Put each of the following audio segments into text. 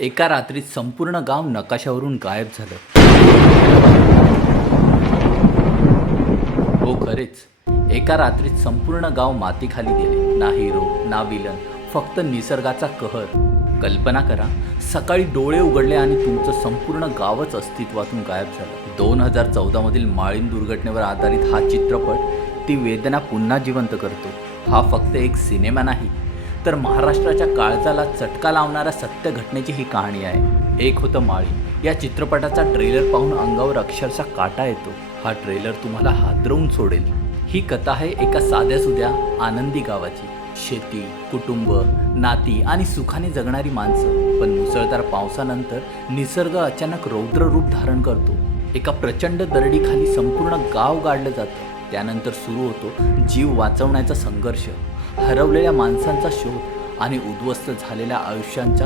एका रात्रीत संपूर्ण गाव नकाशावरून गायब झालं. हो खरेच, एका रात्रीत संपूर्ण गाव मातीखाली गेले. ना हिरो ना विलन, फक्त निसर्गाचा कहर. कल्पना करा, सकाळी डोळे उघडले आणि तुमचं संपूर्ण गावच अस्तित्वातून गायब झालं. 2014 मधील माळीण दुर्घटनेवर आधारित हा चित्रपट ती वेदना पुन्हा जिवंत करतो. हा फक्त एक सिनेमा नाही, तर महाराष्ट्राच्या काळजाला चटका लावणाऱ्या सत्य घटनेची ही कहाणी आहे. एक होतं माळी या चित्रपटाचा ट्रेलर पाहून अंगावर अक्षरशः काटा येतो. हा ट्रेलर तुम्हाला हादरवून सोडेल. ही कथा आहे एका साध्यासुध्या आनंदी गावाची. शेती, कुटुंब, नाती आणि सुखाने जगणारी माणसं. पण मुसळधार पावसानंतर निसर्ग अचानक रौद्र रूप धारण करतो. एका प्रचंड दरडीखाली संपूर्ण गाव गाडलं जातं. त्यानंतर सुरू होतो जीव वाचवण्याचा संघर्ष, हरवलेल्या माणसांचा शोध आणि उद्ध्वस्त झालेल्या आयुष्यांचा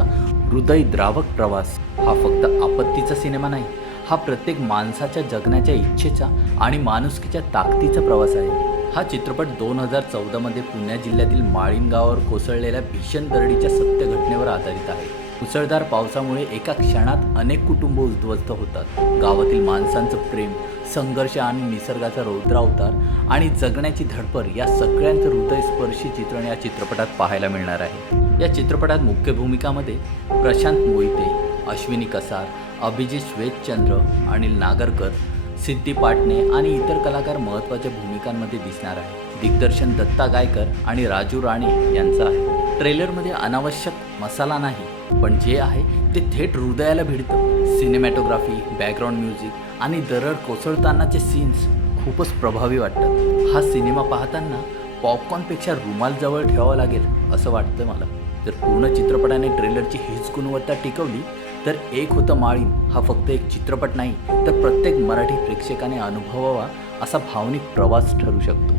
हृदयद्रावक प्रवास. हा फक्त आपत्तीचा सिनेमा नाही, हा प्रत्येक माणसाच्या जगण्याच्या इच्छेचा आणि माणुसकीच्या ताकदीचा प्रवास आहे. हा चित्रपट 2014 मध्ये पुणे जिल्ह्यातील माळीण गावावर कोसळलेल्या भीषण दरडीच्या सत्य घटनेवर आधारित आहे. मुसळधार पावसामुळे एका क्षणात अनेक कुटुंब उद्ध्वस्त होतात. गावातील माणसांचं प्रेम, संघर्ष आणि निसर्गाचा रौद्रावतार आणि जगण्याची धडपड या सगळ्यांचं हृदयस्पर्शी चित्रण या चित्रपटात पाहायला मिळणार आहे. या चित्रपटात मुख्य भूमिकामध्ये प्रशांत मोहिते, अश्विनी कसार, अभिजित श्वेतचंद्र, अनिल नागरकर, सिद्धी पाटणे आणि इतर कलाकार महत्त्वाच्या भूमिकांमध्ये दिसणार आहे. दिग्दर्शन दत्ता गायकर आणि राजू राणे यांचं आहे. ट्रेलरमध्ये अनावश्यक मसाला नाही, पण जे आहे ते थेट हृदयाला भिडतं. सिनेमॅटोग्राफी, बॅकग्राऊंड म्युझिक आणि दरड कोसळतानाचे सीन्स खूपच प्रभावी वाटतात. हा सिनेमा पाहताना पॉपकॉर्नपेक्षा रुमाल जवळ ठेवावा लागेल असं वाटतं मला. जर पूर्ण चित्रपटाने ट्रेलरची हीच गुणवत्ता टिकवली तर एक होतं माळीण हा फक्त एक चित्रपट नाही, तर प्रत्येक मराठी प्रेक्षकाने अनुभवावा असा भावनिक प्रवास ठरू शकतो.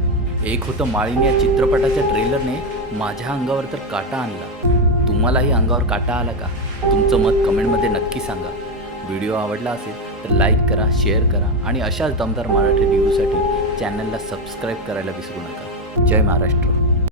एक होतं माळीण या चित्रपटाच्या ट्रेलरने माझ्या अंगावर तर काटा आणला. तुम्हालाही अंगावर काटा आला का? तुमचं मत कमेंटमध्ये नक्की सांगा. व्हिडिओ आवडला असेल तर लाईक करा, शेअर करा आणि अशाच दमदार मराठी रिव्ह्यूसाठी चॅनलला सबस्क्राईब करायला विसरू नका. जय महाराष्ट्र.